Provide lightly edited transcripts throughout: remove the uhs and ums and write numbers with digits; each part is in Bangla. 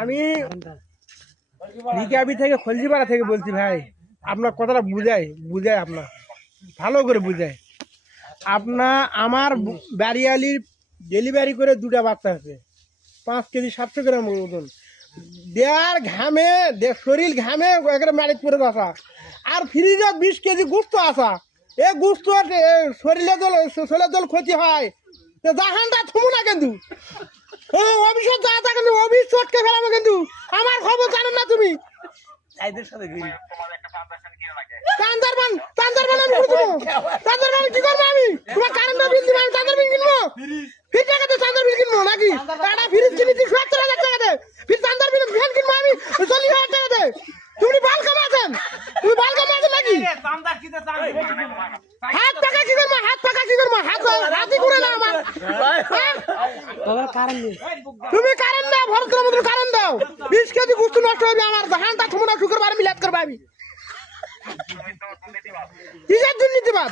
আমি রিকাবি থেকে খলজিপাড়া থেকে বলছি ভাই, আপনার কথাটা বুঝায় আপনার ভালো করে বুঝায়। আমার বাড়িয়ালির ডেলিভারি করে 2টা বাচ্চা আছে, 5 কেজি 700 গ্রাম ওজন, দেয়ার ঘামে শরীর ঘামে একেবারে ম্যারেজ করে আসা, আর ফ্রিজে 20 কেজি গুস্ত আসা। এ গুস্ত শরীরে জল ক্ষতি হয়, জাহানটা থুমু না কিন্তু অভিষেক যা তা কিন্তু অভিষেক চটকে ফেলাবো কিন্তু। আমার খবর জানেন না তুমি? কি করবো আমি? তোমার কারেন্টের বিল দিব, আমি চাঁদার বিল কিনবো? ফির টাকাতে চাঁদার বিল কিনবো নাকি? একটা ফ্রিজ কিনেছি 70,000 টাকাতে, ফির চাঁদার বিল ফ্যান কিনবো আমি 40,000 টাকাতে। তুমি বাল কামাচ্ছেন নাকি? হাত পাকা কি করবো? হাতই করে না আমার। তুমি কারেন্ট দাও, ভরতের মতো কারেন্ট দাও। 20 কেজি গুস্তু নষ্ট হবে আমার, ধানটা থমনা শুক্রবার মিলাদ করবো আমি। কিসের দুর্নীতিবাদ?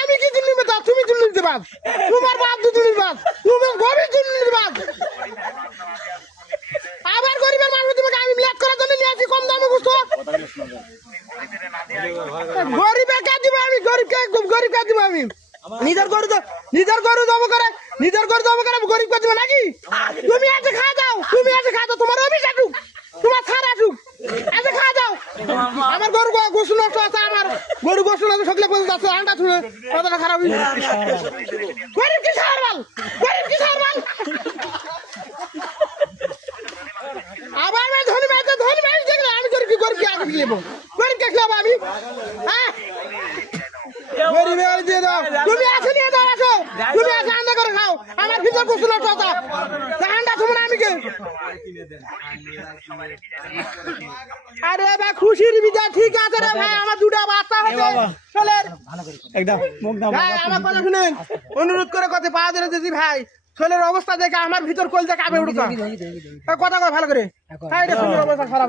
আমি কি দুর্নীতিবাদ? তুমি দুর্নীতিবাদ, তোমার বাপ দুর্নীতিবাদ, তুমি গরিব দুর্নীতিবাদ। আবার গরিবের মানুষ তোমাকে আমি মিলাদ করার জন্য নিয়ে আসি কম দামে গুস্তু। গরিবের কাজ দিব আমি, গরিবকে দিব আমি। নিজের গরু জব করে গরিব কাজ দিব নাকি? তুমি এসে খা দাও, তোমার অফিস আসুক, তোমার ছাড় আসুক, এসে খা দাও। আমার গরু গোসু নষ্ট আছে, আমার গরু গোসু নষ্ট সকলে পর্যন্ত আছে, আন্ডা শুনে কথাটা খারাপ। গরিব কি সারবাল, আবার আমি ধনী মাইজ দেখলে আমি গরিব কি আগে খেলবো? গরিবকে খেলাবো আমি? হ্যাঁ, গরিবে দিয়ে দাও। তুমি আসো নিয়ে দাও, আসো তুমি আসো, আন্ডা করে খাও। আমার ভিতর গোসু নষ্ট আছে, আন্ডা তোমরা আমি কে? আরে ভাই খুশির বিজা ঠিক আছে রে ভাই, আমার 2টা বাচ্চা হয়েছে। চলে একদম আমার কথা শুনেন, অনুরোধ করে কথা পাওয়া দিলে দিদি ভাই, ছেলের অবস্থা দেখে আমার ভিতর কলজা কাঁপে উঠছে। কথা ভালো করে, অবস্থা খারাপ।